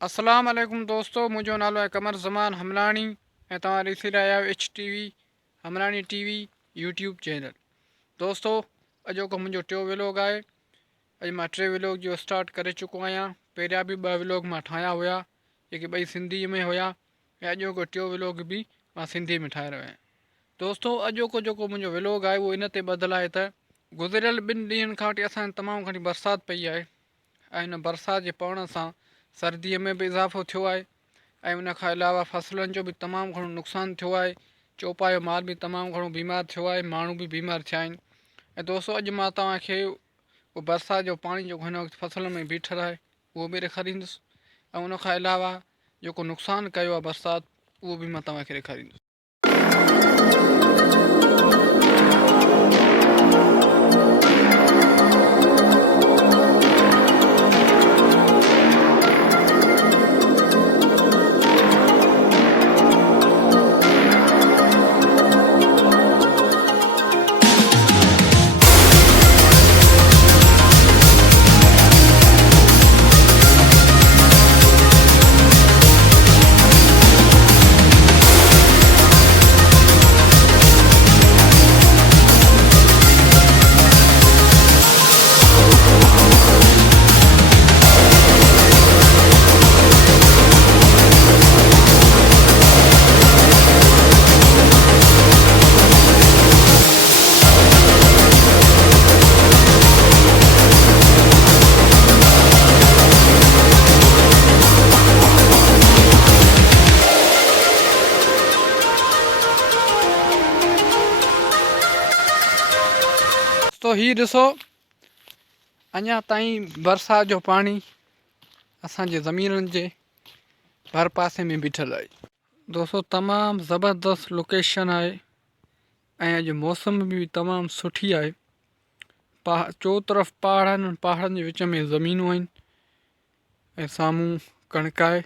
अस्सलाम वालेकुम दोस्तों, मुंहिंजो नालो आहे कमर ज़मान हमलाणी ऐं तव्हां ॾिसी रहिया आहियो HTV हमलाणी TV यूट्यूब चैनल। दोस्तों, अॼोको मुंहिंजो टियों व्लॉग आहे। अॼु मां टे व्लॉग जो स्टार्ट करे चुको आहियां। पहिरियां बि ॿ व्लॉग मां ठाहिया हुया, जेके ॿई सिंधी में हुया, ऐं अॼोको टियों व्लॉग बि मां सिंधी में ठाहे रहियो आहियां। दोस्तों, अॼोको जेको मुंहिंजो व्लॉग आहे उहो इन ते ॿधलु आहे त गुज़िरियल 2 ॾींहंनि खां वठी असांजे तमामु घणी बरसाति पई आहे ऐं हिन बरसाति जे पवण सां सर्दीअ में बि इज़ाफ़ो थियो आहे ऐं उन खां अलावा फसलुनि जो बि तमामु घणो नुक़सानु थियो आहे। चौपायो माल बि तमामु घणो बीमार थियो आहे, माण्हू बि बीमार थिया आहिनि। ऐं दोस्तों, अॼु मां तव्हांखे उहो बरसाति जो पाणी जेको हिन वक़्तु फसलुनि में बीठल आहे उहो बि ॾेखारींदुसि ऐं उन खां अलावा जेको नुक़सानु कयो आहे बरसाति, उहो बि मां तव्हांखे ॾेखारींदुसि। तो हीअ ॾिसो, अञा ताईं बरसाति जो पाणी असांजे ज़मीनुनि जे हर पासे में बीठल आहे। दोस्तों, तमामु ज़बरदस्त लोकेशन आहे ऐं अॼु मौसम बि तमामु सुठी आहे। चो तरफ़ पहाड़नि पहाड़नि जे विच में ज़मीनूं आहिनि ऐं साम्हूं कणिक आहे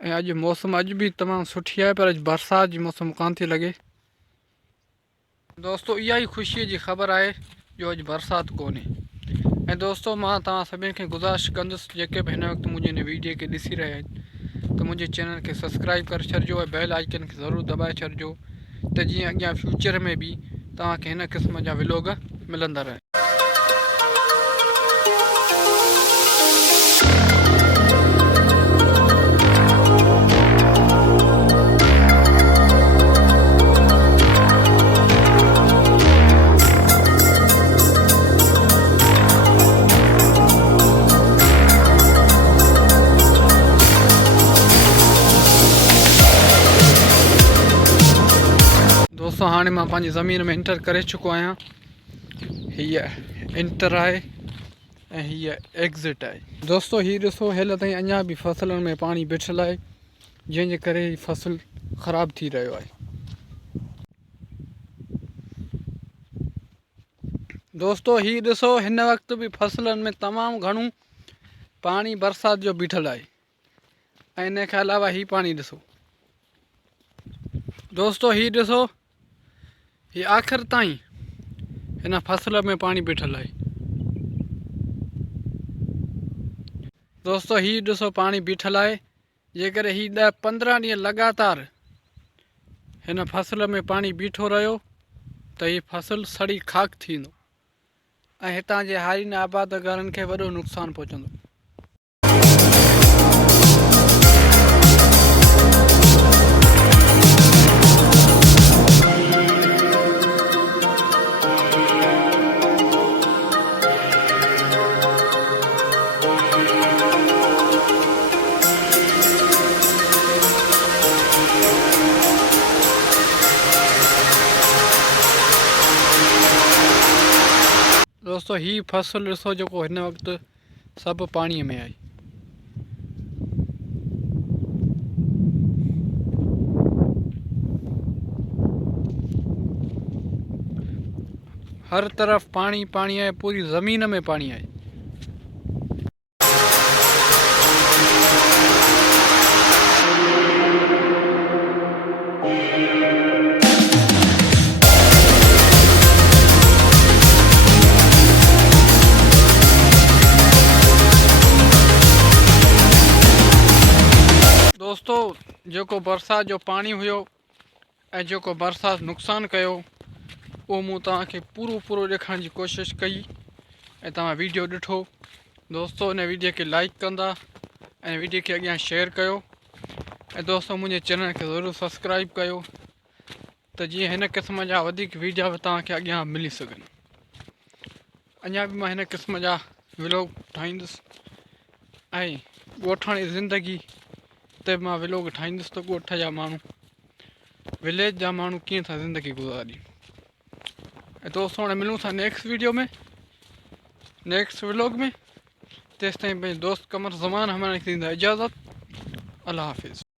ऐं अॼु मौसम अॼु बि तमामु सुठी आहे, पर अॼु बरसाति जी मौसम कान थी लॻे। दोस्तों, इहा ई ख़ुशीअ जी ख़बर आहे जो अॼु बरसाति कोन्हे। ऐं दोस्तों, मां तव्हां सभिनी खे गुज़ारिश कंदुसि, जेके बि हिन वक़्तु मुंहिंजे हिन वीडियो खे ॾिसी रहिया आहिनि, त मुंहिंजे चैनल खे सब्सक्राइब करे छॾिजो ऐं बेल आइकन खे ज़रूरु दॿाए छॾिजो, त जीअं अॻियां फ्यूचर में बि तव्हांखे हिन क़िस्म जा व्लॉग मिलंदा रहनि। दोस्तों, हाणे मां पंहिंजी ज़मीन में इंटर करे चुको आहियां। हीअ इंटर आहे ऐं हीअ एग्ज़िट आहे। दोस्तों, हीअ ॾिसो, हेल ताईं अञा बि फसलुनि में पाणी बीठल आहे, जंहिंजे करे ही फसल ख़राबु थी रहियो आहे। दोस्तों, हीअ ॾिसो, हिन वक़्तु बि फसलुनि में तमामु घणो पाणी बरसाति जो बीठल आहे ऐं इन खां अलावा हीअ पाणी ॾिसो। दोस्तों, हीअ ॾिसो, हीअ आख़िर ताईं हिन फसल में पाणी बीठल आहे। दोस्तों, हीअ ॾिसो, पाणी बीठल आहे, जेकर हीअ 10-15 ॾींहं लॻातार हिन फसल में पाणी बीठो रहियो त हीअ फसल सड़ी खाक थींदो ऐं हितां जे हारीन आबादगारनि खे वॾो नुक़सानु पहुचंदो। दोस्तों, ही फसल ॾिसो, जेको हिन वक़्तु सभु पाणीअ में आहे। हर तरफ़ पाणी पाणी आहे, पूरी ज़मीन में पाणी आहे। दोस्तों जेको बरसात जो पानी हुयो ऐं जेको बरसात नुक़सानु कयो उहो मूं तव्हांखे पूरो ॾेखारण जी कोशिशि कई ऐं तव्हां वीडियो ॾिठो। दोस्तों हिन वीडियो खे लाइक कंदा ऐं वीडियो खे अॻियां शेयर कयो ऐं दोस्तों मुंहिंजे चैनल खे ज़रूरु सब्सक्राइब कयो त जीअं हिन क़िस्म जा वधीक वीडियो तव्हांखे अॻियां मिली सघनि। अञा बि मां हिन क़िस्म जा व्लॉग ठाहींदुसि ऐं ॻोठण जी ज़िंदगी ते मां व्लॉग ठाहींदुसि त ॻोठ जा माण्हू विलेज जा माण्हू कीअं था ज़िंदगी गुज़ारी। ऐं दोस्तों हाणे मिलूं था नेक्स्ट वीडियो में, नेक्स्ट व्लॉग में। तेसिताईं पंहिंजे दोस्त कमर ज़मान हमारे थींदा इजाज़त। अल्लाह हाफ़िज़।